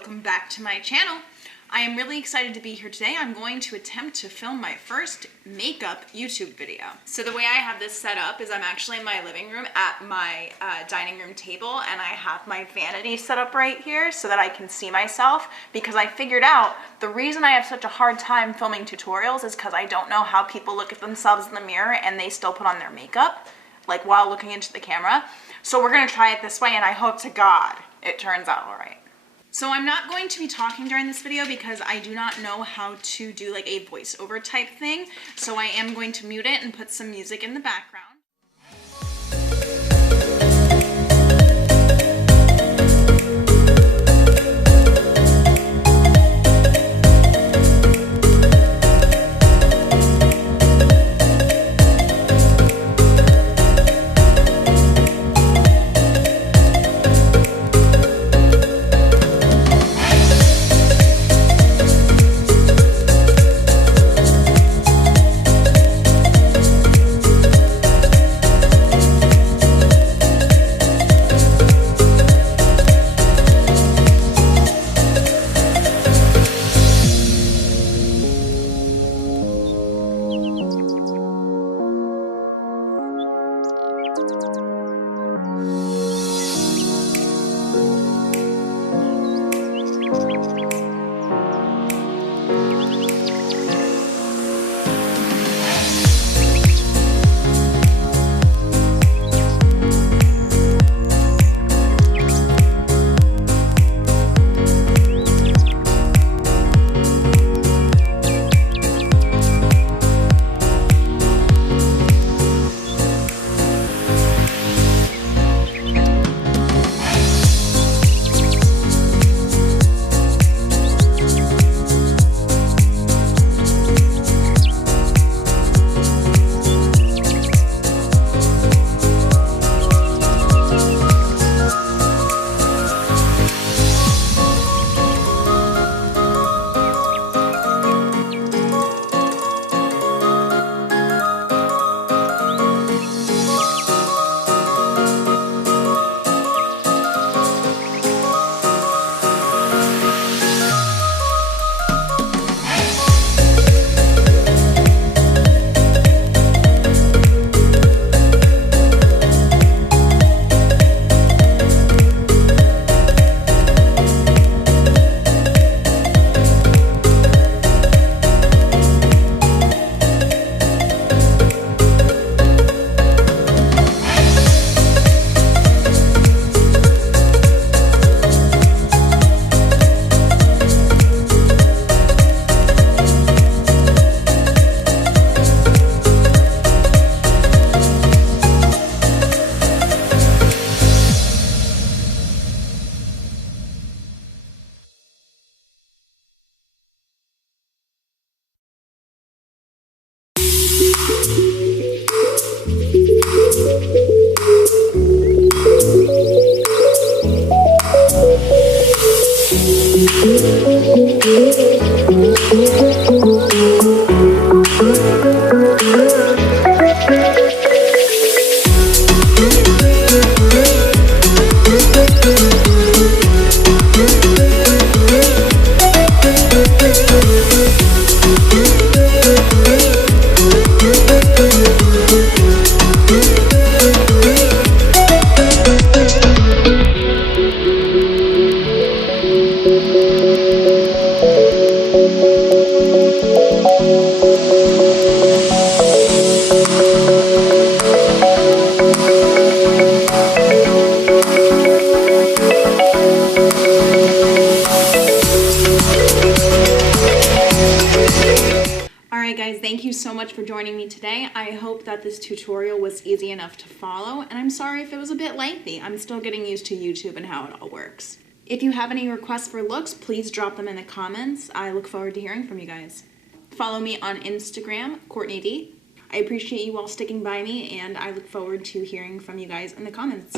welcome back to my channel. I am really excited to be here today. I'm going to attempt to film my first makeup YouTube video. So the way I have this set up is I'm actually in my living room at my dining room table, and I have my vanity set up right here so that I can see myself, because I figured out the reason I have such a hard time filming tutorials is because I don't know how people look at themselves in the mirror and they still put on their makeup, like while looking into the camera. So we're gonna try it this way, and I hope to God it turns out all right. So I'm not going to be talking during this video because I do not know how to do like a voiceover type thing. So I am going to mute it and put some music in the background. Thank you so much for joining me today. I hope that this tutorial was easy enough to follow, and I'm sorry if it was a bit lengthy. I'm still getting used to YouTube and how it all works. If you have any requests for looks, please drop them in the comments. I look forward to hearing from you guys. Follow me on Instagram, Courtney D. I appreciate you all sticking by me, and I look forward to hearing from you guys in the comments.